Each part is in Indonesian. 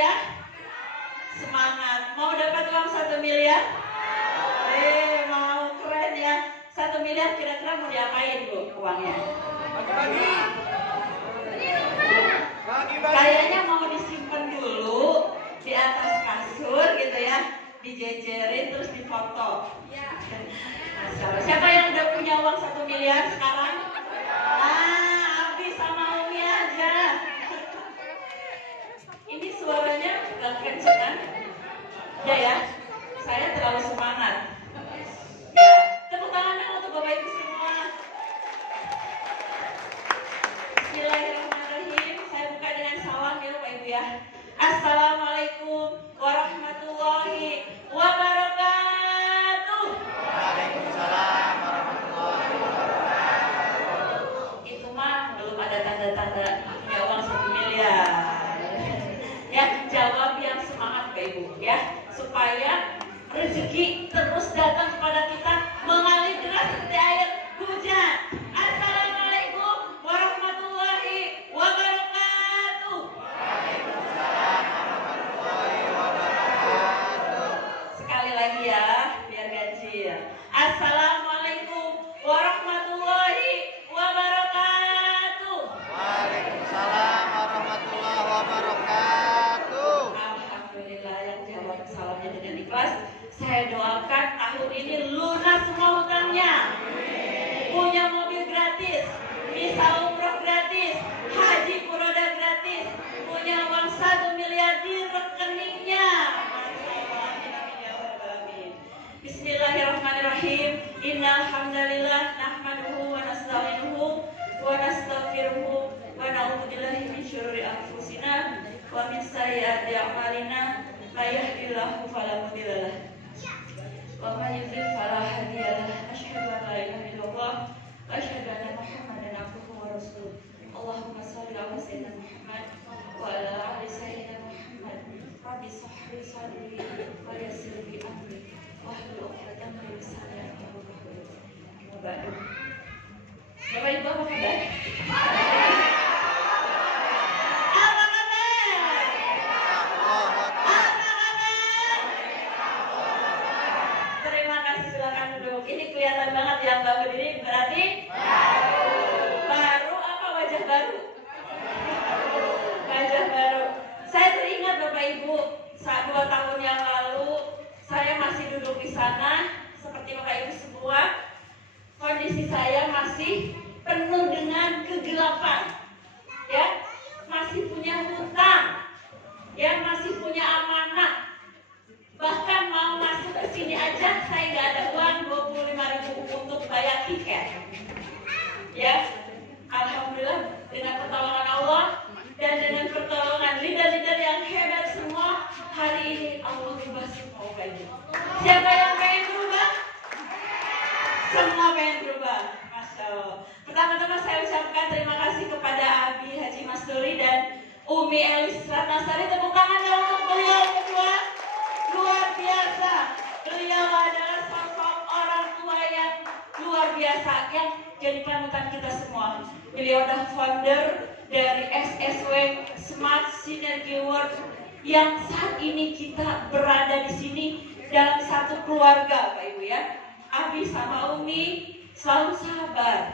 ya? Semangat. Mau dapat uang 1 miliar? Mau keren ya. 1 miliar kira-kira mau diapain Bu uangnya? Kayaknya mau disimpan dulu di atas kasur gitu ya, dijejerin terus difoto. Siapa yang udah punya uang 1 miliar sekarang? Abi sama Umi aja. Ini suaranya gak kencengan? Ya, saya terlalu semangat. Ya, tepuk tangan untuk Bapak Ibu semua. Bismillahirrahmanirrahim. Saya buka dengan salam ya Bapak Ibu ya. Assalamualaikum warahmatullahi wabarakatuh. Waalaikumsalam warahmatullahi wabarakatuh. Itu mah belum ada tanda-tanda punya uang 1 miliar. Ya, jawab yang semangat Bapak Ibu ya, supaya rezeki terus datang kepada kita mengalir deras seperti air hujan. Assalamualaikum warahmatullahi wabarakatuh. Waalaikumsalam warahmatullahi wabarakatuh. Sekali lagi ya, biar ganjil. Assalamualaikum warahmatullahi wabarakatuh. Waalaikumsalam warahmatullahi wabarakatuh. Alhamdulillah yang jawab salamnya dengan ikhlas. Saya doakan tahun ini lunas semua hutangnya. Punya mobil gratis, bisa umroh gratis, haji furoda gratis, punya uang 1 miliar di rekeningnya. Bismillahirrahmanirrahim. Innal hamdalillah nahmaduhu wa nasta'inuhu wa nastaghfiruhu wa na'udzu billahi min syururi anfusina wa min sayyiati a'malina. May yahdihillahu fala mudilla lahu wa may yudlil fala hadiya lahu. Asyhadu an la ilaha illallah wa asyhadu anna Muhammadan abduhu wa rasuluh. Allahumma shalli ala sayyidina Muhammad wa ala ali sayyidina Muhammad. Rabbi shrah li sadri wa yassir li amri wahlul 'uqdatam min lisani yafqahu qawli. Wa ba'du. Bapak Ibu apa kabar? Ini kelihatan banget yang Mbak berdiri berarti baru apa wajah baru? Wajah baru. Saya teringat Bapak Ibu, saat 2 tahun yang lalu saya masih duduk di sana seperti Bapak Ibu semua. Kondisi saya masih penuh dengan kegelapan, ya, masih punya hutang, ya, masih punya amanah. Bahkan mau masuk ke sini aja saya nggak ada uang 25.000 untuk bayar tiket. Ya, alhamdulillah dengan pertolongan Allah dan dengan pertolongan leader-leader yang hebat semua, hari ini Allah ubah semua baju. Siapa yang pengen berubah? Semua pengen berubah, Masya Allah. Pertama-tama saya ucapkan terima kasih kepada Abi Haji Masturi dan Umi Elis Ratnasari. Tepuk tangan dong untuk beliau berdua. Luar biasa. Beliau adalah sosok orang tua yang luar biasa yang jadi panutan kita semua. Beliau adalah founder dari SSW Smart Synergy World yang saat ini kita berada di sini dalam satu keluarga, Pak Ibu ya. Abi sama Umi selalu sabar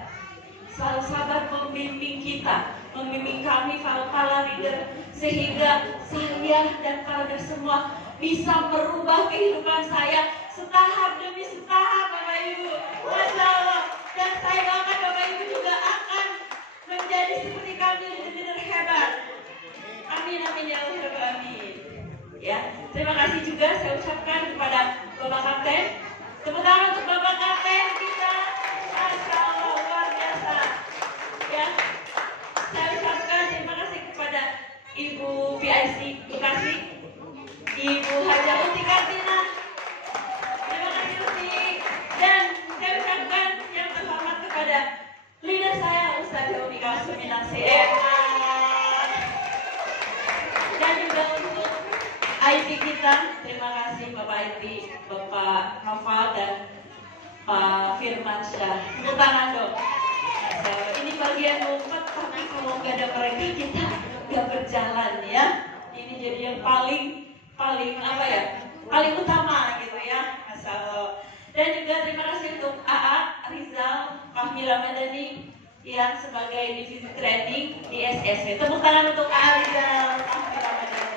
membimbing kita, membimbing kami para leader, sehingga saya dan kalian semua bisa merubah kehidupan saya setahap demi setahap, Bapak Ibu. Masya Allah. Dan saya doakan Bapak Ibu juga akan menjadi seperti kami, leader hebat. Amin amin ya Allah, amin. Ya, terima kasih juga saya ucapkan kepada Bapak Kapten. Tepuk tangan untuk Bapak Kapten kita. Masya Allah, luar biasa. Ya, saya ucapkan terima kasih kepada Ibu PIC Bekasi, Ibu Haja Uti Kartina. Terima kasih Uti. Dan saya ucapkan yang terhormat kepada leader saya Ustaz Umi Kasum Minang CMA. Dan juga untuk IT kita, terima kasih Bapak IT, Bapak Noval dan Pak Firmansyah. Tepuk tangan dong. Ini bagian ngumpet, tapi kalau nggak ada mereka kita nggak berjalan ya. Ini jadi yang yang paling apa ya, paling utama gitu ya, Masya Allah. Dan juga terima kasih untuk AA Rizal Fahmi Ramadhani yang sebagai divisi training di SSW. Tepuk tangan untuk AA Rizal Fahmi Ramadhani.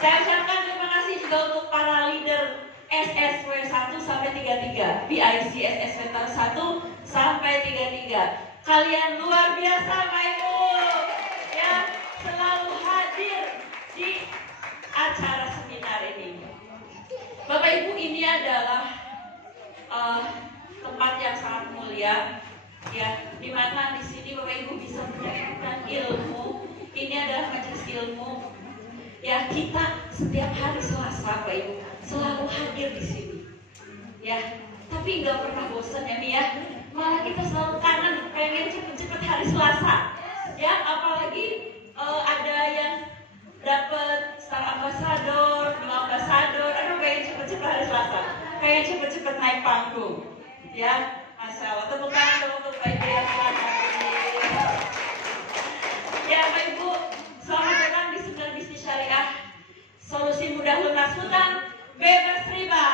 Saya ucapkan terima kasih juga untuk para leader SSW 1 sampai 33, BIC SSW 1 sampai 33. Kalian luar biasa Pak Ibu, ya, selalu hadir di acara seminar ini. Bapak Ibu, ini adalah tempat yang sangat mulia, ya, dimana di sini Bapak Ibu bisa mendapatkan ilmu. Ini adalah majelis ilmu, ya. Kita setiap hari Selasa Bapak Ibu selalu hadir di sini, ya. Tapi nggak pernah bosan ya nih ya. Malah kita selalu kangen, pengen cepet-cepet hari Selasa, ya. Apalagi ada yang dapat Star Ambassador, Ambassador, aduh pengen cepet-cepet hari Selasa, pengen cepet-cepet naik panggung, ya. Masya Allah, tepuk tangan untuk Pak Ibu yang telah hadir. Ya Pak Ibu, selamat datang di Seminar Bisnis Syariah, solusi mudah lunas hutang, bebas riba.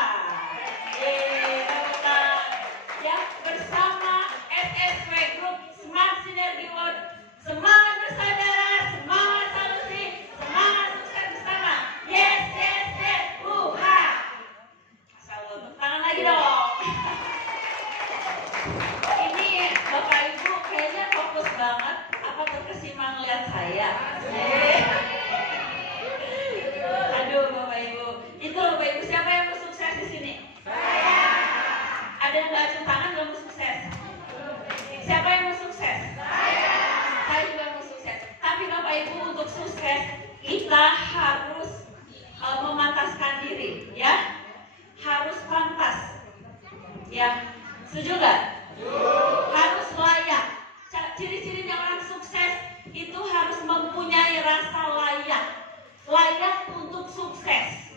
Ya, bersama SSW Group Smart Synergy World, semangat bersaudara, semangat solusi, semangat sukses bersama. Yes, yes, yes, uha. Masya Allah, tepuk tangan lagi dong. Ini Bapak Ibu kayaknya fokus banget, apa terkesima ngeliat saya? Aduh Bapak Ibu, itu Bapak Ibu, siapa yang mau sukses di sini? Ada yang nggak acung tangan belum sukses? Siapa yang mau sukses? Saya juga mau sukses. Tapi Bapak Ibu, untuk sukses kita harus memantaskan diri, ya. Harus pantas, ya. Setuju nggak? Harus layak. Ciri-cirinya orang sukses itu harus mempunyai rasa layak untuk sukses,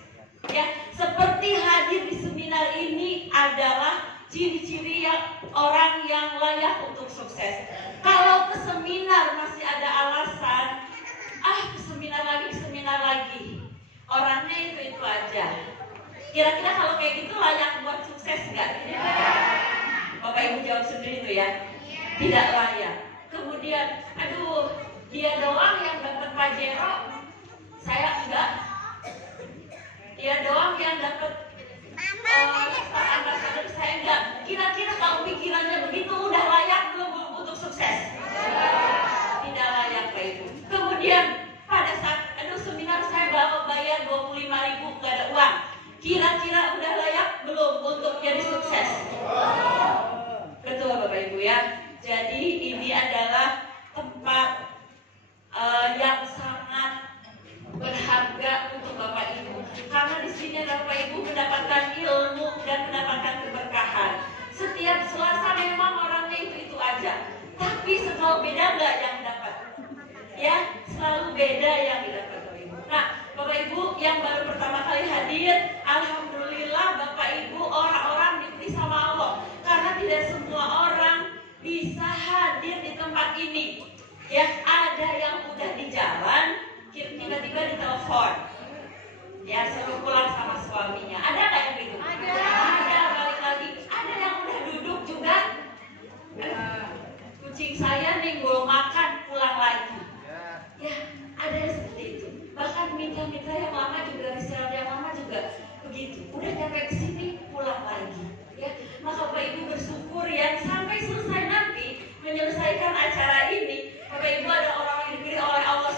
ya. Seperti hadir di seminar ini adalah ciri-ciri yang orang yang layak untuk sukses. Kalau ke seminar masih ada alasan, ke seminar lagi, orangnya itu aja. Kira-kira kalau kayak gitu layak buat sukses nggak? Bapak Ibu jawab sendiri tuh ya, tidak layak. Kemudian, aduh, dia doang yang dapat Pajero, saya enggak. Dia doang yang dapat Star Ambassador, saya enggak. Kira-kira kalau pikirannya begitu udah layak belum untuk sukses? Tidak layak Pak Ibu. Kemudian pada saat seminar saya bayar 25.000 nggak ada uang. Kira-kira udah layak belum untuk jadi sukses? Betul Bapak Ibu ya. Jadi ini adalah tempat yang sangat berharga untuk Bapak Ibu, karena di sini Bapak Ibu mendapatkan ilmu dan mendapatkan keberkahan. Setiap Selasa memang orangnya itu aja, tapi selalu beda nggak yang dapat? Ya, selalu beda yang didapat Bapak Ibu. Nah, Bapak Ibu yang baru pertama kali hadir, alhamdulillah Bapak Ibu orang-orang diberi sama Allah, karena tidak semua orang bisa hadir di tempat ini. Ya, ada yang udah di jalan, tiba-tiba ditelepon, ya suruh pulang sama suaminya. Ada nggak yang gitu? Ada, balik lagi. Ada yang udah duduk juga, kucing saya nih belum makan, pulang lagi. Ya, ada yang seperti itu. Bahkan mitra-mitra yang lama juga, reseller yang lama juga begitu. Udah nyampe ke sini, pulang lagi. Ya, maka Bapak Ibu bersyukur ya, sampai selesai nanti menyelesaikan acara ini, Bapak Ibu ada orang yang dipilih oleh Allah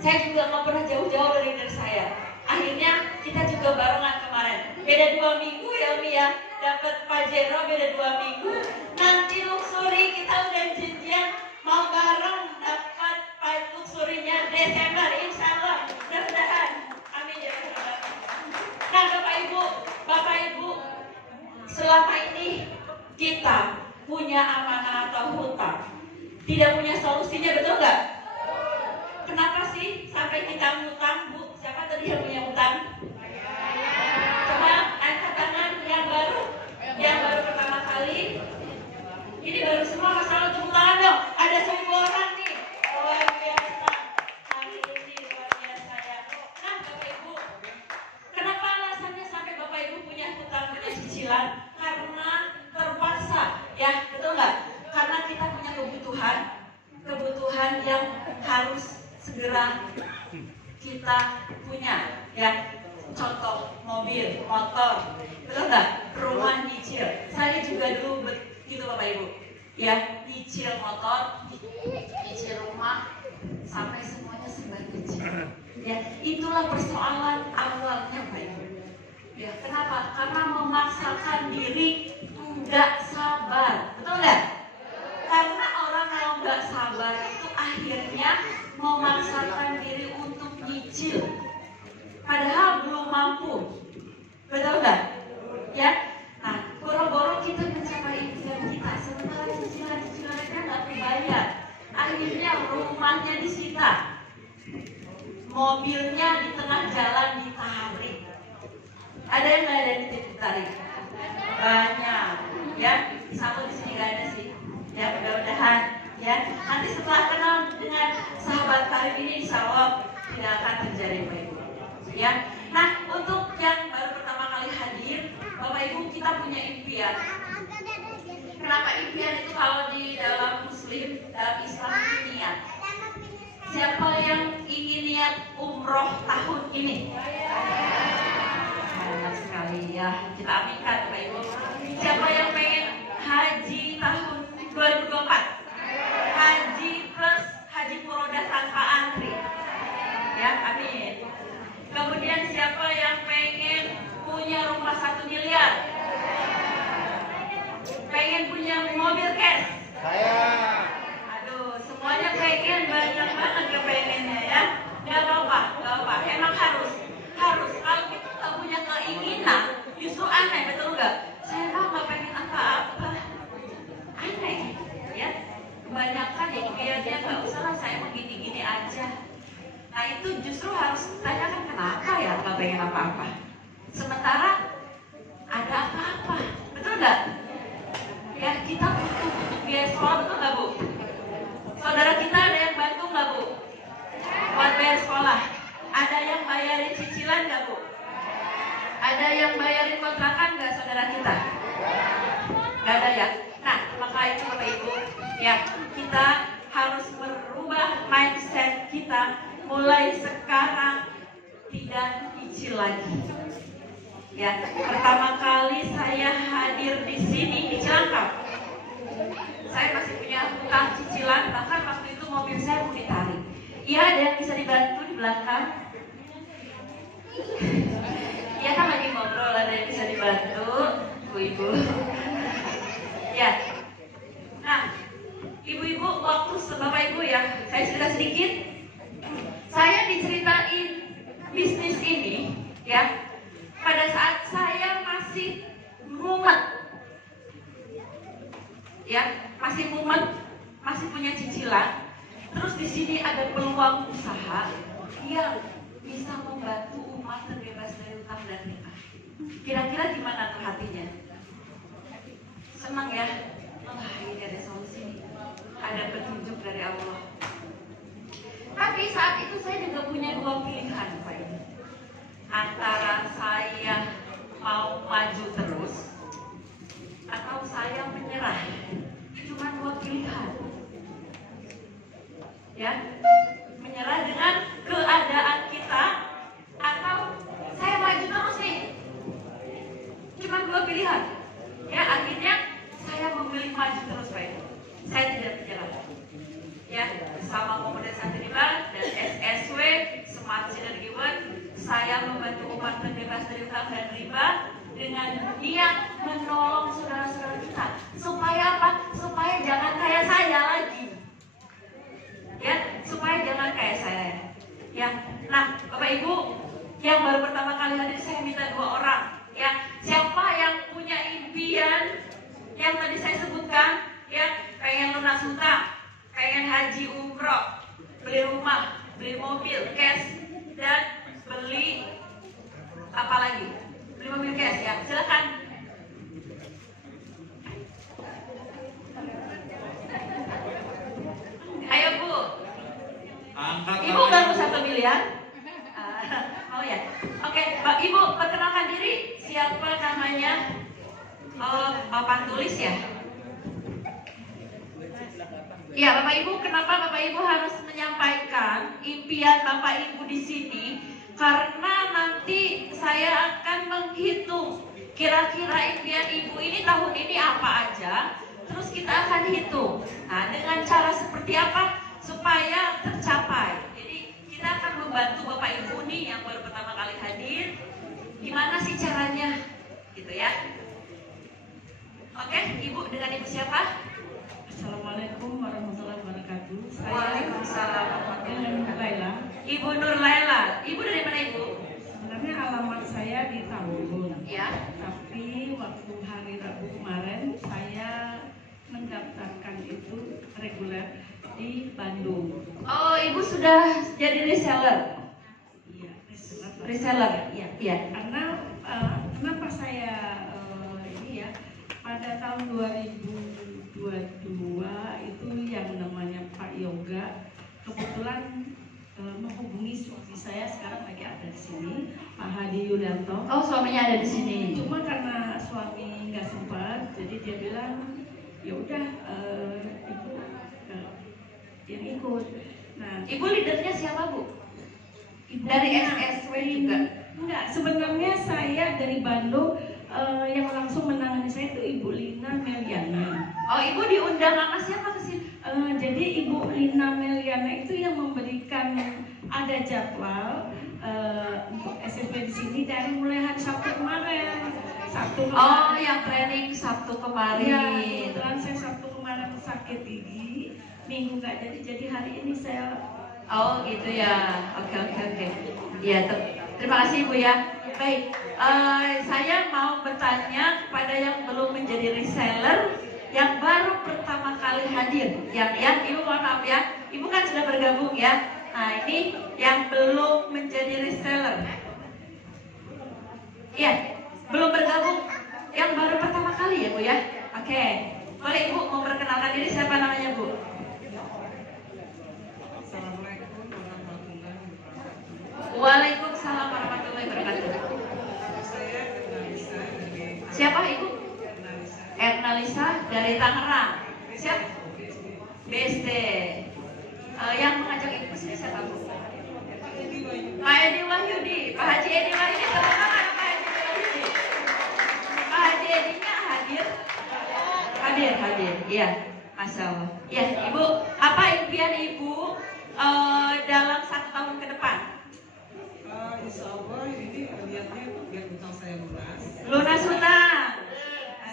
Saya juga nggak pernah jauh-jauh dari diri saya. Akhirnya kita juga barengan kemarin. Beda 2 minggu ya Umi ya. Dapat Pajero beda 2 minggu. Nanti luxury kita udah janjian mau bareng dapat luxury-nya Desember, insya Allah. Mudah-mudahan. Amin ya Rabbal Alamin. Nah Bapak Ibu, selama ini kita punya amanah atau hutang, tidak punya solusinya, betul nggak? Kenapa sih sampai kita ngutang, Bu? Siapa tadi yang punya hutang? Coba angkat tangan yang baru pertama kali. Ini baru semua masalah tepuk tangan dong. Ada 1000 orang nih. Luar biasa. Hari ini luar biasa ya. Nah Bapak Ibu, kenapa alasannya sampai Bapak Ibu punya hutang, punya cicilan? Karena terpaksa, ya betul nggak? Karena kita punya kebutuhan yang harus segera kita punya, ya. Contoh mobil, motor, betul nggak? Rumah nyicil. Saya juga dulu begitu Bapak Ibu, ya, nyicil motor, nyicil rumah, sampai semuanya serba nyicil. Ya, itulah persoalan awalnya Bapak Ibu. Ya, kenapa? Karena memaksakan diri nggak sabar, betul nggak? Karena orang yang nggak sabar itu akhirnya memaksakan diri untuk nyicil, padahal belum mampu, betul nggak? Ya, nah, boro-boro kita mencapai impian kita, sementara cicilan-cicilannya nggak dibayar, akhirnya rumahnya disita, mobilnya di tengah jalan ditarik. Ada yang nggak ada ditarik? Banyak, ya. Sama di sini nggak ada sih. Ya, mudah-mudahan, ya. Nanti setelah kenal dengan sahabat karib ini, insya Allah tidak akan terjadi, Bapak Ibu. Ya. Nah, untuk yang baru pertama kali hadir, Bapak Ibu, kita punya impian. Kenapa impian itu? Kalau di dalam Muslim, dalam Islam itu niat. Siapa yang ingin niat umroh tahun ini? Banyak sekali ya. Kita aminkan Bapak Ibu. Siapa yang pengen haji tahun 2024? Haji plus haji furodah tanpa antri. Ya, amin. Kemudian siapa yang pengen punya rumah 1 miliar? Pengen punya mobil cash? Saya. Aduh, semuanya pengen, banyak banget kepengennya ya. Gak apa-apa. Emang harus. Kalau kita nggak punya keinginan, justru aneh, betul nggak? Saya nggak pengen apa-apa. Aneh, ya. Kebanyakan ya dia nggak usah lah, saya mau gini-gini aja. Nah itu justru harus tanyakan kenapa ya nggak pengen apa-apa. Sementara ada apa-apa, betul nggak? Ya kita butuh biaya sekolah, betul nggak Bu? Saudara kita ada yang bantu nggak Bu? Buat bayar sekolah. Ada yang bayarin cicilan nggak Bu? Ada yang bayarin kontrakan nggak saudara kita? Nggak ada ya. Nah maka itu Bapak Ibu, ya kita harus merubah mindset kita mulai sekarang, tidak cicil lagi. Ya, pertama kali saya hadir di sini di Cilangkap, saya masih punya hutang cicilan, bahkan waktu itu mobil saya mau ditarik. Iya, ada yang bisa dibantu di belakang? Iya kan lagi ngobrol, ada yang bisa dibantu, ibu-ibu. Ya, nah, ibu-ibu waktu Bapak Ibu ya, saya cerita sedikit. Saya diceritain bisnis ini, ya. Pada saat saya masih mumet, ya, masih punya cicilan. Terus di sini ada peluang usaha yang bisa membantu umat terbebas dari utang dan piutang. Kira-kira gimana tuh hatinya? Senang ya? Wah, ini ada solusi, ada petunjuk dari Allah. Tapi saat itu saya juga punya 2 pilihan, Pak. Antara saya mau maju terus atau saya menyerah. Cuma 2 pilihan. Ya, menyerah dengan keadaan kita atau saya maju terus nih. Cuma 2 pilihan. Ya, akhirnya saya memilih maju terus, Pak. Saya tidak menyerah. Ya, bersama Pemuda Santriban dan SSW kali hadir saya minta 2 orang ya. Siapa yang punya impian yang tadi saya sebutkan ya, pengen lunas hutang, pengen haji umroh, beli rumah, beli mobil cash, dan beli apa lagi? Beli mobil cash ya. Silakan. Ayo Bu. Ibu baru 1 miliar. Oh ya. Oke, Mbak Ibu perkenalkan diri. Siapa namanya? Oh, papan tulis ya. Ya, Bapak Ibu, kenapa Bapak Ibu harus menyampaikan impian Bapak Ibu di sini? Karena nanti saya akan menghitung kira-kira impian Ibu ini tahun ini apa aja. Terus kita akan hitung. Nah, dengan cara seperti apa supaya tercapai. Jadi kita akan membantu Bapak Ibu nih yang baru pertama kali hadir. Gimana sih caranya? Gitu ya. Oke, Ibu dengan Ibu siapa? Assalamualaikum warahmatullahi wabarakatuh. Waalaikumsalam warahmatullahi Nur wabarakatuh. Laila. Ibu Nur Laila. Ibu dari mana Ibu? Sebenarnya alamat saya di Tambun. Ya. Tapi waktu hari Rabu kemarin saya mendaftarkan itu reguler di Bandung. Oh, Ibu sudah jadi reseller. Iya, Reseller. Iya. Iya. Karena kenapa saya ini ya, pada tahun 2022 itu yang namanya Pak Yoga kebetulan menghubungi suami saya, sekarang lagi ada di sini, Pak Hadi Yulianto. Oh, suaminya ada di sini. Cuma karena suami nggak sempat, jadi dia bilang ya udah ibu yang ikut. Nah, Ibu leadernya siapa Bu? ibu Dari SSW juga? Enggak, sebenarnya saya dari Bandung, yang langsung menangani saya itu Ibu Lina Meliana. Oh, Ibu diundang sama siapa ke sini? Jadi Ibu Lina Meliana itu yang memberikan ada jadwal untuk SSB di sini dari mulai hari Sabtu kemarin. Oh, yang training Sabtu Ya, kemarin. kebetulan saya Sabtu kemarin sakit gigi, Minggu nggak jadi hari ini saya. Oh, gitu ya. Oke. Iya, terima kasih Bu ya. Baik, saya mau bertanya kepada yang belum menjadi reseller, yang baru pertama kali hadir. Yang Ibu mohon maaf ya, Ibu kan sudah bergabung ya. Nah, ini yang belum menjadi reseller. Iya, belum bergabung. Yang baru pertama kali ya Bu ya. Oke, boleh Ibu mau perkenalkan diri, siapa namanya Bu? Assalamualaikum warahmatullahi wabarakatuh. Waalaikumsalam warahmatullahi wabarakatuh. Saya Ernalisa dari Siapa Ibu? Ernalisa dari Tangerang. Siap? BSD. Yang mengajak Ibu kesini siapa Bu? Pak Edi Wahyudi. Pak Haji Edi Wahyudi. Tepuk tangan Pak Haji Wahyudi. Pak Haji Edinya hadir? Hadir. Iya. Masya Allah. Ya, Ibu. Apa impian Ibu dalam 1 tahun ke depan? Insya Allah ini lihatnya biar utang saya lunas. Lunas hutang.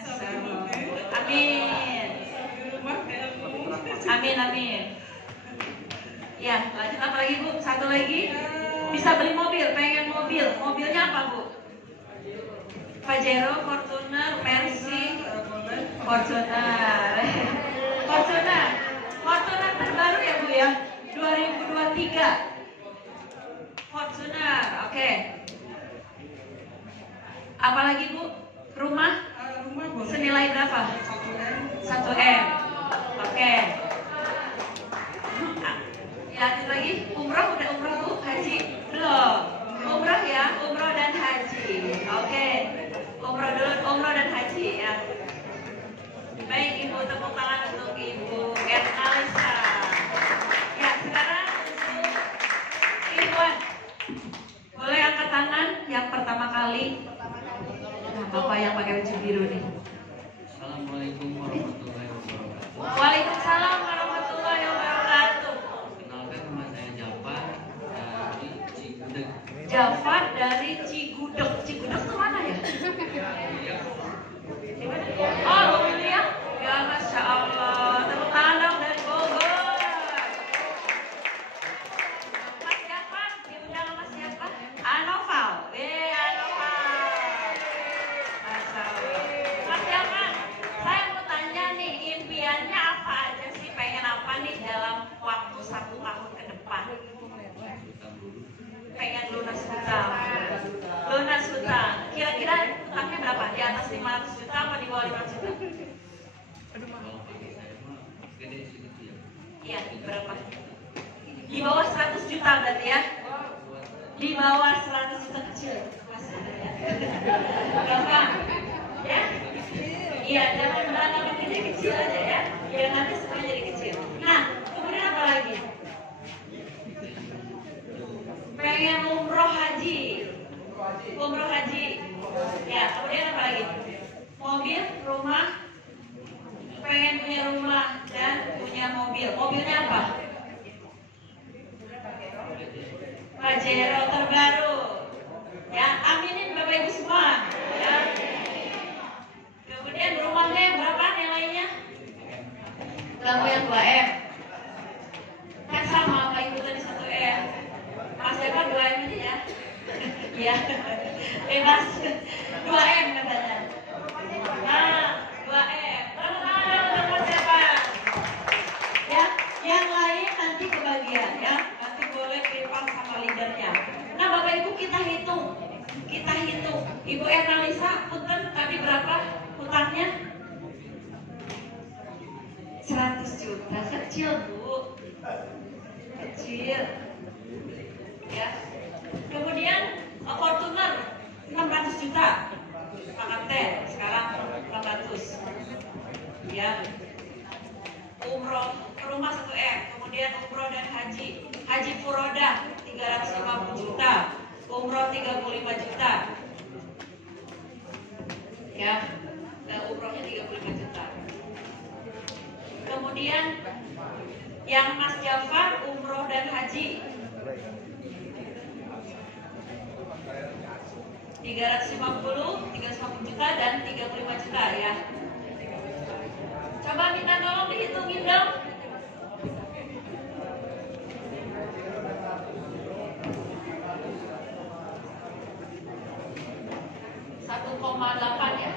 Sampai mobil. Amin. Di rumah kamu. Amin. Ya, lanjut apa lagi Bu? Satu lagi. Bisa beli mobil, pengen mobil. Mobilnya apa Bu? Pajero, Fortuner, Mercy, Boleh. Fortuner. Fortuner terbaru ya Bu ya? 2023. Fortuner, oke. Apalagi Bu? Rumah Rumah boleh. senilai berapa? 1M. 1M. Oke. Lanjut lagi. Umroh udah umroh Bu? Haji? Belum. Umroh ya, umroh dan haji. Oke. Umroh dulu, umroh dan haji ya. Baik Ibu, tepuk tangan untuk Ibu Ernalisa. Ya, sekarang untuk Iwan. Boleh angkat tangan yang pertama kali. Nah, Bapak yang pakai baju biru nih. Assalamualaikum warahmatullahi wabarakatuh. Waalaikumsalam warahmatullahi wabarakatuh. Kenalkan, nama saya Jafar dari Cigudeg. Jafar dari Cigudeg. Cigudeg itu mana ya? Di mana? Oh, Bogor ya? Ya, Masya Allah. Tepuk tangan dong dari Bogor. Mas Jafar, diundang sama siapa? Anoval. kalau bagi saya mah gede segitu ya. Iya, berapa? Di bawah 100 juta berarti ya? Di bawah 100 juta kecil. Gampang. Ya? Iya, jangan beranggapan kecil aja ya. Biar nanti semuanya jadi kecil. Nah, kemudian apa lagi? Pengen umroh haji. Umroh haji. Ya, kemudian apa lagi? Mobil, rumah. Pengen punya rumah dan punya mobil. Mobilnya apa? Pajero terbaru. Ya, aminin Bapak Ibu semua. Ya. Kemudian rumahnya yang berapa nilainya? Kamu yang 2M. Kan sama Pak Ibu tadi 1M. Mas Eva 2M aja ya. Iya. Bebas. 2M katanya. Nah, 2M. Mas Eva. Ya, yang lain nanti kebagian ya. Nanti boleh kirim sama leadernya. Nah, Bapak Ibu kita hitung. Ibu Ernalisa, punten tadi berapa hutangnya? 100 juta. Kecil, Bu. Kecil. Ya. Kemudian Fortuner 600 juta. Pak Kapten sekarang 600. Ya. Umroh rumah 1M, kemudian umroh dan haji. Haji Furoda 350 juta. Umroh 35 juta. Ya. Dan umrohnya 35 juta. Kemudian yang Mas Jafar umroh dan haji 350 juta dan 35 juta ya. Coba minta tolong dihitungin dong. $1,8 ya.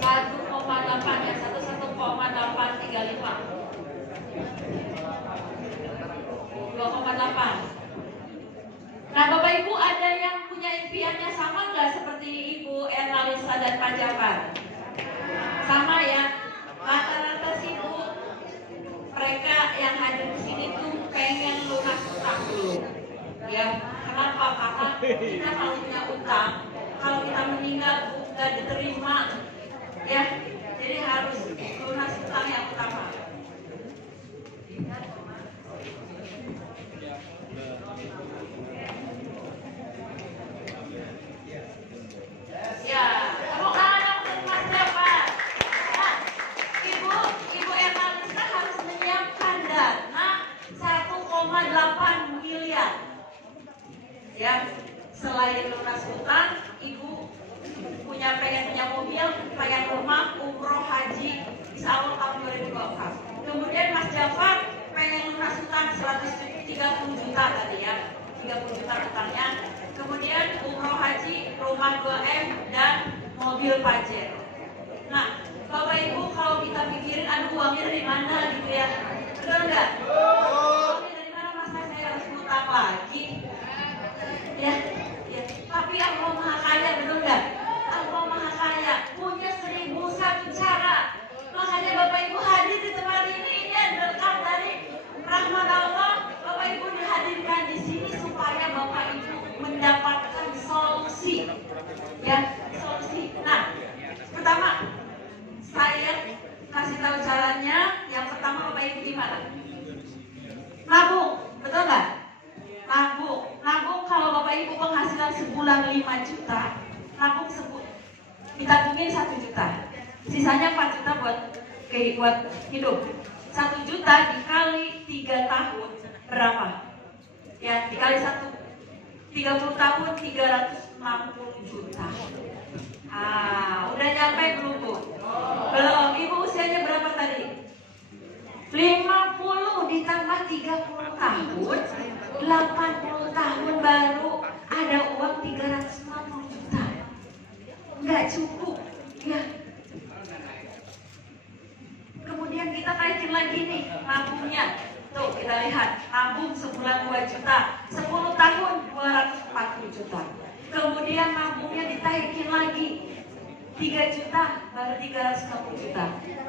1,8 ya, 1,835. 2,8. Nah, Bapak Ibu ada yang punya impiannya sama nggak seperti Ibu Ernalisa dan Pak Jafar? Sama ya. Rata-rata sih Bu, mereka yang hadir di sini tuh pengen lunas utang dulu. Ya, kenapa? Karena kita kalau punya utang, kalau kita meninggal Bu nggak diterima. Ya, jadi harus lunas utang yang utama. Ya, tepuk tangan untuk Mas Jafar. Nah, Ibu Ernalisa harus menyiapkan dana 1,8 miliar. Ya, selain lunas utang, Ibu pengen punya mobil, pengen rumah, umroh, haji, insya Allah tahun 2024. Kemudian Mas Jafar pengen lunas utang 130 juta tadi ya, 30 juta utangnya. Kemudian umroh haji, rumah 2M dan mobil Pajero. Nah, Bapak Ibu kalau kita pikirin, aduh uangnya dari mana gitu ya, betul nggak? Uangnya dari mana Mas, saya harus ngutang lagi? Ya, ya. Tapi Allah Maha Kaya, betul nggak? Allah Maha Kaya, punya 1001 cara. Makanya Bapak Ibu hadir di tempat ini berkat dari rahmat Allah. Bapak Ibu dihadirkan di sini supaya Bapak Ibu mendapatkan solusi. Ya, solusi. Nah, pertama saya kasih tahu jalannya. Yang pertama Bapak Ibu gimana? Nabung, betul nggak? Nabung kalau Bapak Ibu penghasilan sebulan 5 juta, nabung ditabungin 1 juta, sisanya 4 juta buat hidup. 1 juta dikali 3 tahun berapa? Ya, dikali 30 tahun 360 juta. Udah nyampe belum Bu? Belum. Ibu usianya berapa tadi? 50 ditambah 30 tahun, 80 tahun baru ada uang 360 juta. Nggak cukup, ya. Kemudian kita naikin lagi nih nabungnya. Tuh kita lihat, nabung sebulan 2 juta, 10 tahun 240 juta. Kemudian nabungnya ditaikin lagi 3 juta, baru 360 juta.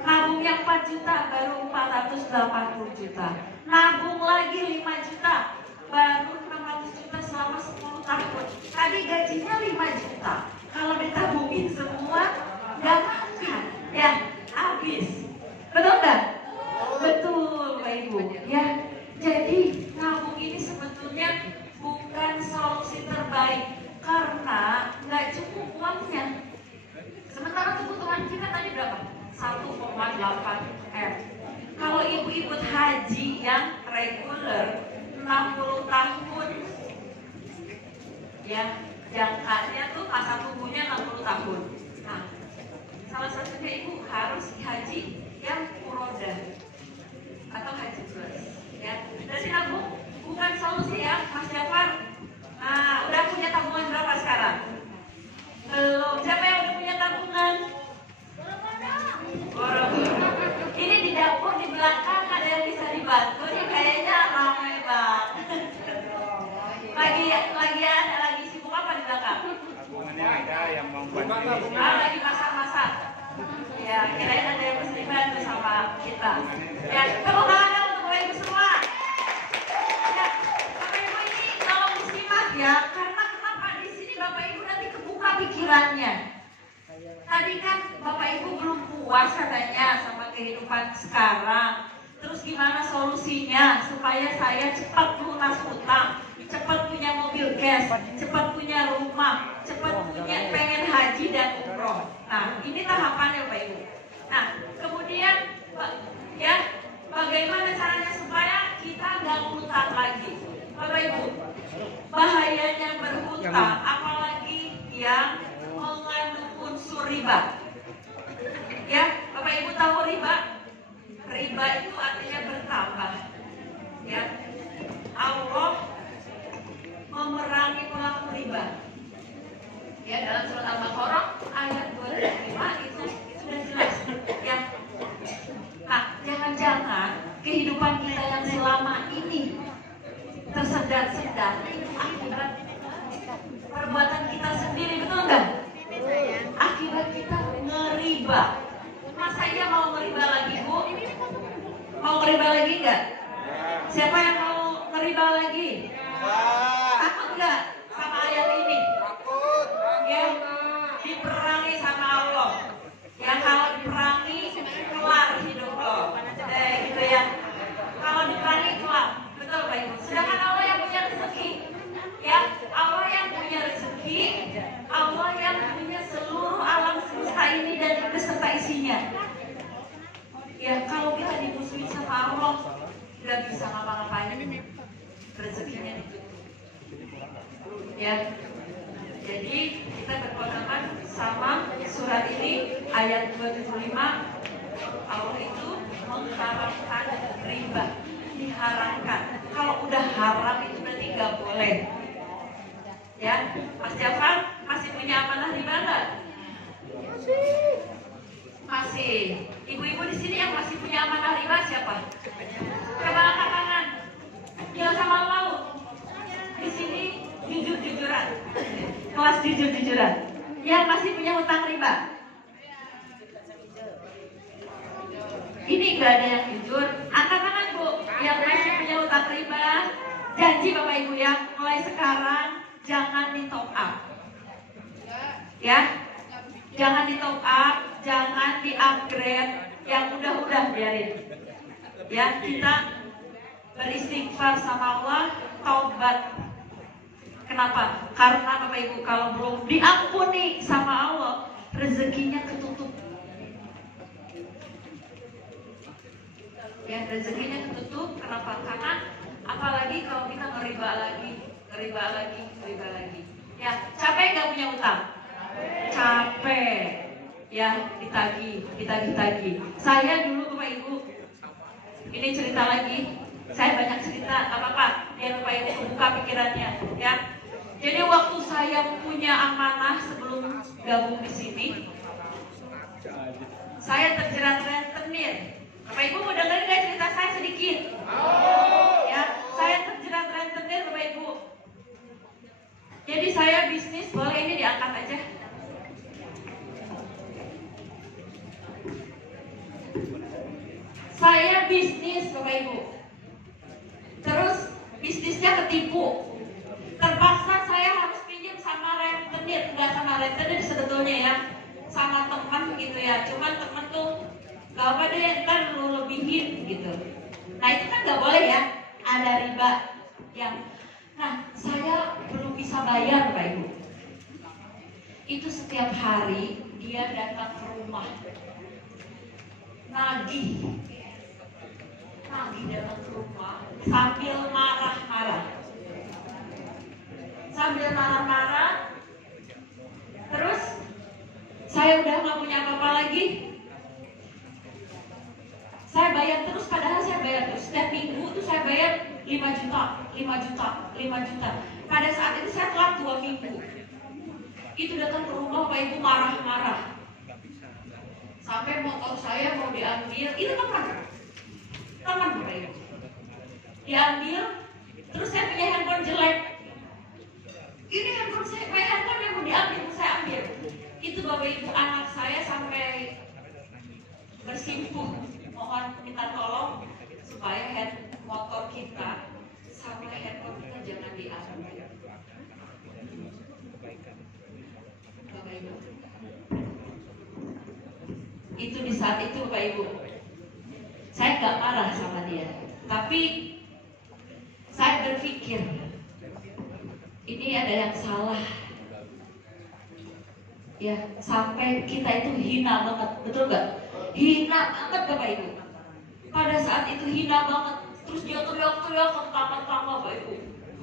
Nabung yang 4 juta baru 480 juta. Nabung lagi 5 juta baru 600 juta selama 10 tahun. Tadi gajinya 5 juta. Kalau ditabungin semua nggak makan, ya habis. Betul nggak? Betul, Bapak Ibu. Ya, jadi nabung ini sebetulnya bukan solusi terbaik karena nggak cukup uangnya. Sementara kebutuhan kita tadi berapa? 1,8 M. Kalau ibu ikut haji yang reguler 60 tahun, ya jangkanya tuh masa tunggunya 60 tahun. Nah, salah satunya ibu harus haji yang furoda atau haji plus. Ya, dari nabung bukan solusi ya, Mas Jafar. Nah, udah punya tabungan berapa sekarang? Belum. Siapa yang udah punya tabungan? Ini di dapur di belakang ada yang bisa dibantu nih, kayaknya ramai banget. Lagi sibuk apa di belakang? Tabungannya ada yang mau bantu. Lagi masak-masak. Ya, kirain ada yang bisa dibantu sama kita. Ya, tepuk tangan untuk Bapak Ibu semua. Ya, Bapak Ibu ini tolong disimak ya, karena kenapa di sini Bapak Ibu nanti kebuka pikirannya. Tadi kan Bapak Ibu belum puas katanya sama kehidupan sekarang. Terus gimana solusinya supaya saya cepat lunas hutang, cepat punya mobil cash, cepat punya rumah, cepat punya pengen haji dan umroh. Nah, ini tahapannya Bapak Ibu. Nah, kemudian ya bagaimana caranya supaya kita nggak ngutang lagi, Bapak Ibu? Bahayanya berhutang, apalagi yang mengandung unsur riba. Ya, Bapak Ibu tahu riba? Riba itu artinya bertambah. Ya, Allah memerangi pelaku riba. Ya, dalam surat Al-Baqarah ayat 25 itu sudah jelas. Ya. Nah, jangan-jangan kehidupan kita yang selama ini tersedat-sedat itu akibat perbuatan kita sendiri, betul nggak? Akibat kita ngeriba. Masa iya mau ngeriba lagi, Bu? Mau ngeriba lagi nggak? Siapa yang mau ngeriba lagi? Takut nggak sama ayat ini? Takut. Ya, diperangi sama Allah. Ya, kalau diperangi keluar hidup lo. Gitu ya. Kalau diperangi keluar, betul Pak Ibu. Sedangkan Allah yang punya rezeki, ya, Allah yang punya rezeki, Allah yang punya seluruh alam semesta ini dan beserta isinya. Ya, kalau kita dimusuhin sama Allah, nggak bisa ngapa-ngapain. Rezekinya ya. Jadi kita berpegangan sama surat ini ayat 275. Allah itu mengharamkan riba, diharamkan. Kalau udah haram itu berarti nggak boleh. Ya, Mas Jafar masih punya amanah riba nggak? Masih. Ibu-ibu di sini yang masih punya amanah riba siapa? Coba angkat tangan. Gila sama mau. Di sini jujur-jujuran. Kelas jujur-jujuran. Yang masih punya hutang riba. Ini nggak ada yang jujur. Angkat tangan Bu. Yang masih punya hutang riba. Janji Bapak Ibu ya, mulai sekarang jangan di top up. Ya, jangan di top up, jangan di upgrade. Yang udah biarin. Ya, kita beristighfar sama Allah, taubat. Kenapa? Karena Bapak Ibu kalau belum diampuni sama Allah, rezekinya ketutup. Ya, rezekinya ketutup. Kenapa? Karena apalagi kalau kita ngeriba lagi. Ya, capek nggak punya utang? Capek. Ya, ditagih. Saya dulu Bapak Ibu, ini cerita lagi. Saya banyak cerita, nggak apa-apa. Biar Bapak Ibu buka pikirannya. Ya. Jadi waktu saya punya amanah sebelum gabung di sini, saya terjerat rentenir. Bapak Ibu mau dengerin nggak cerita saya sedikit? Ya, saya terjerat rentenir Bapak Ibu. Jadi saya bisnis, boleh ini diangkat aja. Saya bisnis Bapak Ibu. Terus bisnisnya ketipu. Terpaksa saya harus pinjam sama rentenir, enggak sama rentenir sebetulnya ya, sama teman gitu ya. Cuman teman tuh gak apa deh, ntar lu lebihin gitu. Nah itu kan gak boleh ya, ada riba yang. Nah saya belum bisa bayar Bapak Ibu. Itu setiap hari dia datang ke rumah, nagih datang ke rumah sambil marah-marah. Terus saya udah gak punya apa-apa lagi. Saya bayar terus, padahal saya bayar terus. Setiap minggu tuh saya bayar 5 juta. Pada saat itu saya telat 2 minggu. Itu datang ke rumah Bapak Ibu marah-marah. Sampai motor saya mau diambil. Itu teman Bapak Ibu. Diambil. Terus saya punya handphone jelek. Ini handphone yang mau diambil, saya ambil. Itu Bapak Ibu, anak saya sampai bersimpuh mohon minta tolong supaya motor kita sama handphone kita jangan diambil. Bapak Ibu, itu di saat itu Bapak Ibu, saya gak marah sama dia, tapi saya berpikir ini ada yang salah. Ya, sampai kita itu hina banget, betul gak? Hina banget Bapak Ibu. Pada saat itu hina banget. Terus dia teriak-teriak ke tetangga Bapak Ibu.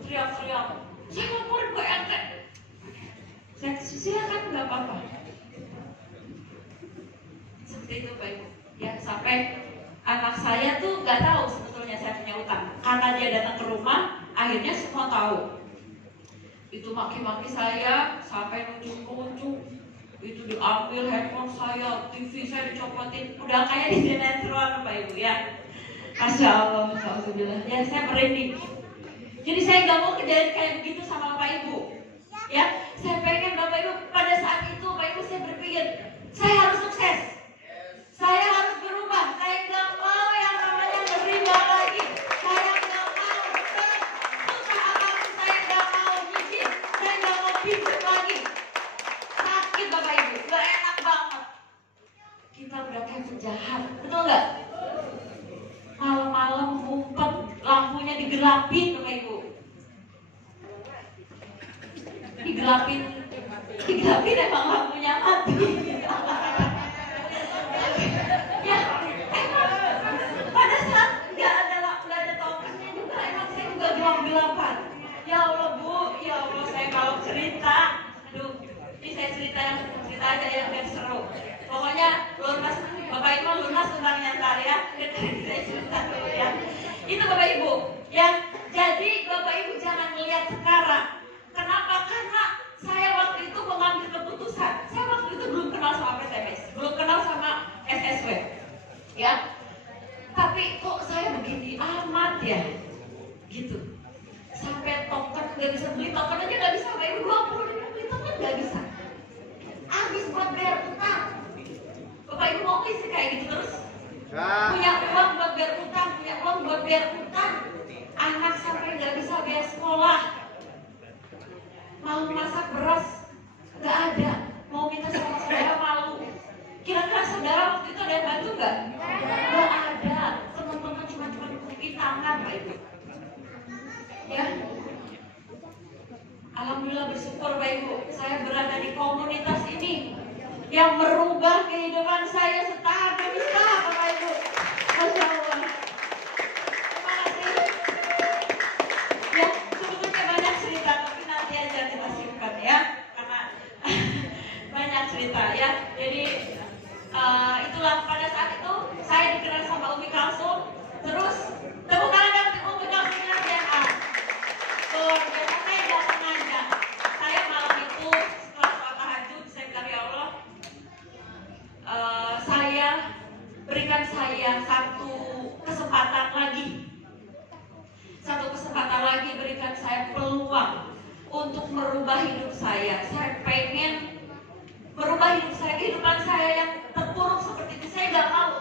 Teriak-teriak, saya laporin ke RT. Saya silakan, gak apa-apa. Seperti itu Bapak Ibu. Ya, sampai anak saya tuh gak tahu sebetulnya saya punya utang. Karena dia datang ke rumah, akhirnya semua tahu. Itu maki-maki saya sampai nunjuk-nunjuk. Itu diambil handphone saya, TV saya dicopotin. Udah kayak di sinetron Bapak Ibu ya. Masya Allah, alhamdulillah. Ya saya merinding. Jadi saya gak mau kejadian kayak begitu sama Bapak Ibu. Ya, saya pengen Bapak Ibu pada saat itu Bapak Ibu saya berpikir, saya harus sukses. Saya harus berubah. Saya gak mau yang namanya berriba lagi. Saya gak mau susah apapun, saya gak mau nyicil. Saya gak mau pinjam lagi. Sakit Bapak Ibu, gak enak banget. Kita udah kayak penjahat, betul gak? Malam-malam ngumpet, lampunya digelapin Bapak Ibu. Digelapin emang lampunya mati. Ya, pada saat gak ada tokennya juga, emang saya juga gelap-gelapan. Ya Allah Bu, ya Allah saya kalau cerita, aduh, ini saya cerita aja yang seru. Pokoknya lunas, Bapak Ibu lunas tentang nyantar ya. Saya cerita dulu ya. Itu Bapak Ibu, ya. Jadi Bapak Ibu jangan melihat sekarang. Kenapa? Karena saya waktu itu mengambil keputusan. Saya waktu itu belum kenal sama PTMS, belum kenal sama SSW, ya. Tapi kok saya begini amat ya, gitu. Sampai token nggak bisa beli token aja nggak bisa, Bapak Ibu 20.000 beli token nggak bisa. Habis buat bayar utang. Bapak Ibu mau sih kayak gitu terus? Punya uang buat bayar utang, punya uang buat bayar utang. Anak sampai nggak bisa bayar sekolah. Mau masak beras nggak ada. Mau minta sama saudara malu. Kira-kira saudara waktu itu ada yang bantu nggak? Nggak ada. Teman-teman cuma kumpulin tangan Pak Ibu. Ya. Alhamdulillah bersyukur Pak Ibu, saya berada di komunitas ini yang merubah kehidupan saya setahap demi setahap Bapak Ibu. Masya Allah. Terima kasih. Ya, sebetulnya banyak cerita, tapi nanti aja kita simpan ya, karena banyak cerita ya. Jadi itulah pada saat itu saya dikenal sama Umi Kalsum. Terus tepuk tangan dong untuk Umi Kalsum DNA. Luar biasa, saya gak sengaja. Saya malam itu setelah sholat tahajud, saya bilang ya Allah, berikan saya satu kesempatan lagi, berikan saya peluang untuk merubah hidup saya. Saya pengen merubah hidup saya, kehidupan saya yang terpuruk seperti itu. Saya gak mau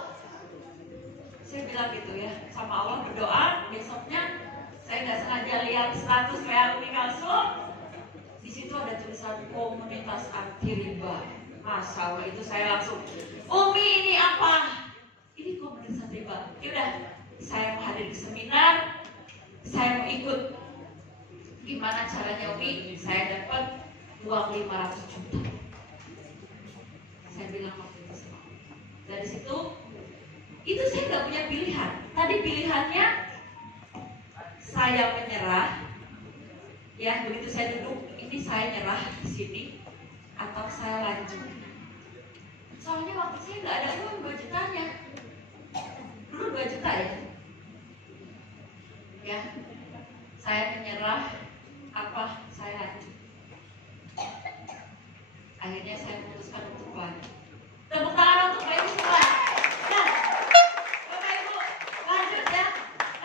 lihat status WA Umi Kalsum, di situ ada tulisan komunitas anti riba. Masya Allah, itu saya langsung, Umi ini apa? Ini komunitas anti riba. Ya udah, saya mau hadir ke seminar, saya mau ikut. Gimana caranya Umi? Saya dapat uang 500 juta. Saya bilang waktu itu sama Umi. Dari situ, itu saya nggak punya pilihan. Tadi pilihannya saya menyerah. Ya, begitu saya duduk, ini saya nyerah di sini atau saya lanjut. Soalnya waktu saya nggak ada uang 2 jutanya. Dulu 2 juta ya. Ya, saya menyerah apa saya lanjut. Akhirnya saya memutuskan untuk lanjut. Tepuk tangan untuk Bapak Ibu semua. Nah, Bapak Ibu lanjut ya.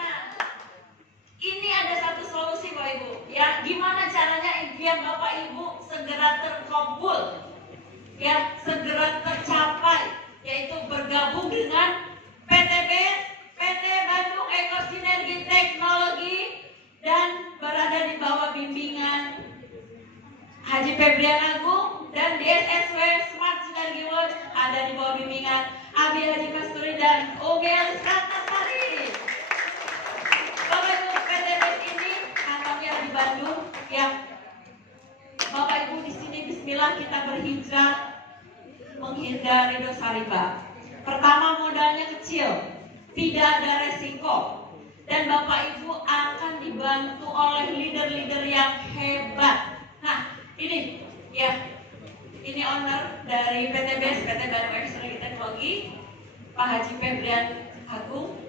Nah, ini ada satu solusi Bapak Ibu. Ya, gimana caranya impian Bapak Ibu segera terkabul, ya, segera tercapai, yaitu bergabung dengan PTBS, PT Bandung Ekosinergi Teknologi, dan berada di bawah bimbingan Haji Febrian Agung, dan DSSW Smart Sinergi Watch ada di bawah bimbingan Abi Haji Masturi dan Umi Elskantasari. Bapak Ibu, PTBS ini kantornya di Bandung. Ya, Bapak Ibu di sini Bismillah kita berhijrah menghindari dosa riba. Pertama, modalnya kecil, tidak ada resiko, dan Bapak Ibu akan dibantu oleh leader-leader yang hebat. Nah, ini ya, ini owner dari PTBS, PT Bandung Ekosinergi Teknologi, Pak Haji Febrian Agung,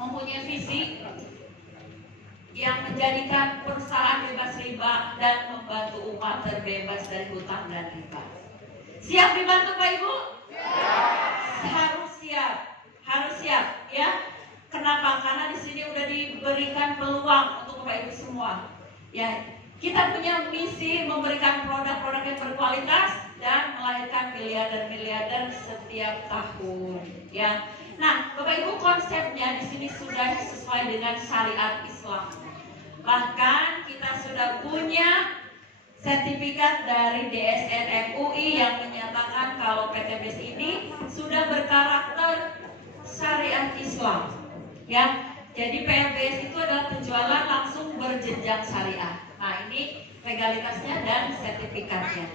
mempunyai visi yang menjadikan perusahaan bebas riba dan membantu umat terbebas dari hutang dan riba. Siap dibantu Pak Ibu? Harus siap ya. Kenapa? Karena di sini udah diberikan peluang untuk Bapak Ibu semua. Ya, kita punya misi memberikan produk-produk yang berkualitas dan melahirkan miliarder-miliarder setiap tahun. Ya, nah Bapak Ibu konsepnya di sini sudah sesuai dengan syariat Islam. Bahkan kita sudah punya sertifikat dari DSN MUI yang menyatakan kalau PTBS ini sudah berkarakter syariat Islam. Ya, jadi PTBS itu adalah penjualan langsung berjenjang syariah. Nah, ini legalitasnya dan sertifikatnya.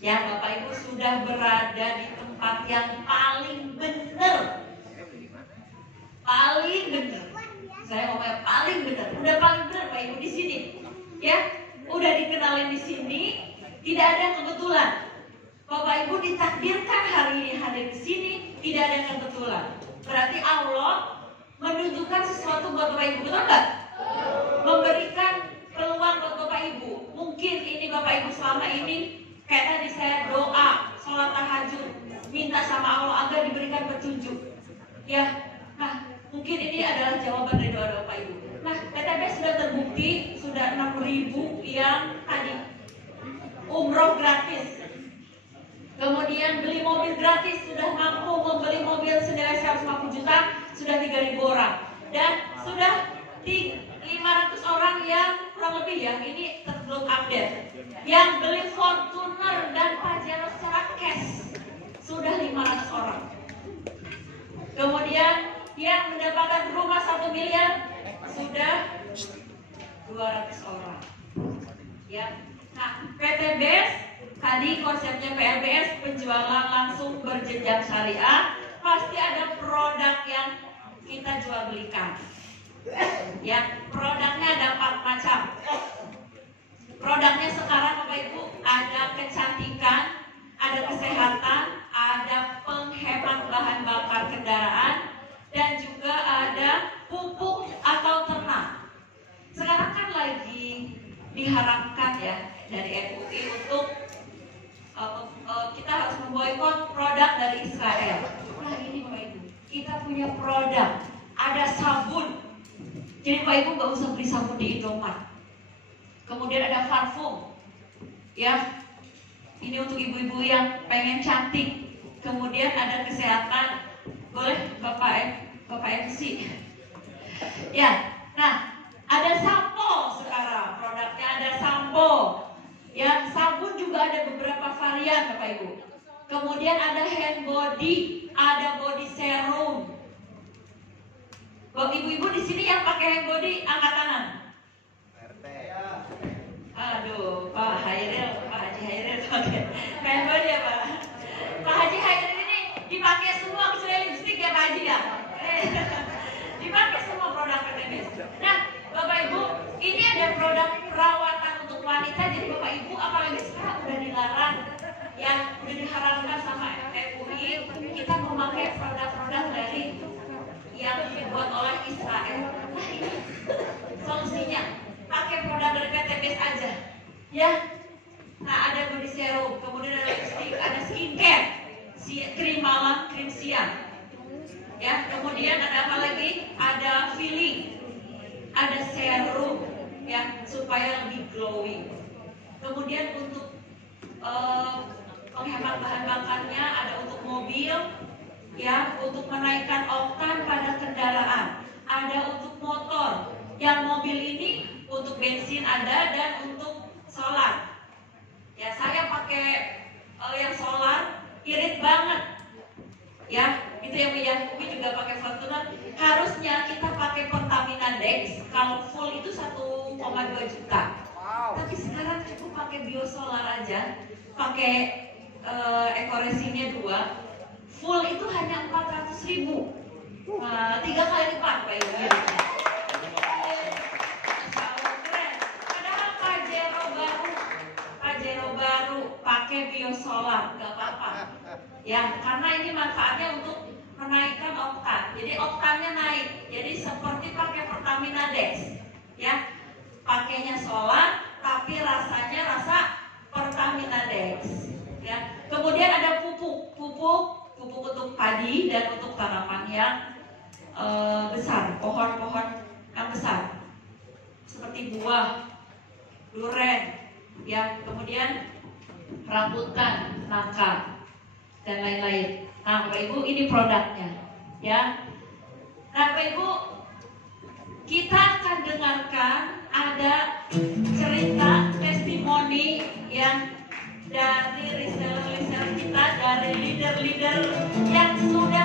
Ya, Bapak Ibu sudah berada di tempat yang paling benar. Paling benar. Saya ngomongnya paling benar. Udah paling benar Pak Ibu di sini. Ya, udah dikenalin di sini, tidak ada yang kebetulan. Bapak Ibu ditakdirkan hari ini hadir di sini, tidak ada yang kebetulan. Berarti Allah menunjukkan sesuatu buat Bapak Ibu, betul nggak? Memberikan peluang buat Bapak Ibu. Mungkin ini Bapak Ibu selama ini kayak tadi saya doa, sholat tahajud, minta sama Allah agar diberikan petunjuk. Ya, nah mungkin ini adalah jawaban dari doa Bapak Ibu. Nah, PTBS sudah terbukti, sudah 6.000 yang tadi umroh gratis. Kemudian beli mobil gratis, sudah mampu membeli mobil senilai 150 juta, sudah 3.000 orang. Dan sudah 500 orang yang kurang lebih ya, ini belum update, yang beli Fortuner dan Pajero secara cash, sudah 500 orang. Kemudian yang mendapatkan rumah 1 miliar sudah 200 orang. Ya. Nah, PTBS tadi konsepnya PLBS penjualan langsung berjenjang syariah, pasti ada produk yang kita jual belikan. Ya, produknya ada 4 macam. Produknya sekarang Bapak Ibu ada kecantikan, ada kesehatan, ada penghemat bahan bakar kendaraan, dan juga ada pupuk atau ternak. Sekarang kan lagi diharapkan ya dari MUI untuk kita harus memboikot produk dari Israel. Nah ini Bapak Ibu, kita punya produk, ada sabun. Jadi Bapak Ibu nggak usah beli sabun di Indomaret. Kemudian ada parfum, ya. Ini untuk ibu-ibu yang pengen cantik. Kemudian ada kesehatan. Boleh Bapak MC. Ya, nah ada sampo sampo. Ya, sabun juga ada beberapa varian Bapak Ibu. Kemudian ada hand body, ada body serum. Ibu-ibu di sini yang pakai hand body angkat tangan. Aduh, Pak Haji Hairil pakai hand body ya Pak. Pak Haji Hairil ini dipakai semua kecuali lipstik ya Pak Haji ya. Dipakai semua produk PTBS. Nah, Bapak Ibu, ini ada produk perawatan untuk wanita. Jadi Bapak Ibu, apalagi sekarang udah dilarang, yang udah diharamkan sama MUI, kita memakai produk-produk dari yang dibuat oleh Israel. Nah, ini solusinya, pakai produk dari PTBS aja, ya. Nah, ada body serum, kemudian ada lipstick, ada skincare, krim malam, krim siang, ya. Kemudian ada apa lagi? Ada filling, ada serum, ya, supaya lebih glowing. Kemudian untuk penghemat bahan bakarnya ada untuk mobil, ya, untuk menaikkan oktan pada kendaraan, ada untuk motor. Yang mobil ini untuk bensin ada dan untuk solar. Ya, saya pakai yang solar, irit banget. Ya, itu yang Umi juga pakai Fortuner. Harusnya kita pakai Pertamina Dex. Kalau full itu 1,2 juta. Tapi sekarang cukup pakai biosolar aja, pakai ekoresinya 2, full itu hanya 400.000. 3 kali lipat Pak Ibu. Keren. Padahal Pajero baru pakai biosolar, nggak apa-apa. Ya, karena ini manfaatnya untuk menaikkan oktan. Jadi oktannya naik. Jadi seperti pakai Pertamina Dex. Ya, pakainya solar, tapi rasanya rasa Pertamina Dex. Ya. Kemudian ada pupuk untuk padi dan untuk tanaman yang besar, pohon-pohon yang besar, seperti buah, duren, ya. Kemudian rambutan, nangka, dan lain-lain. Nah, Bapak Ibu, ini produknya, ya. Nah, Bapak Ibu, kita akan dengarkan ada cerita testimoni yang dari reseller kita, dari leader-leader yang sudah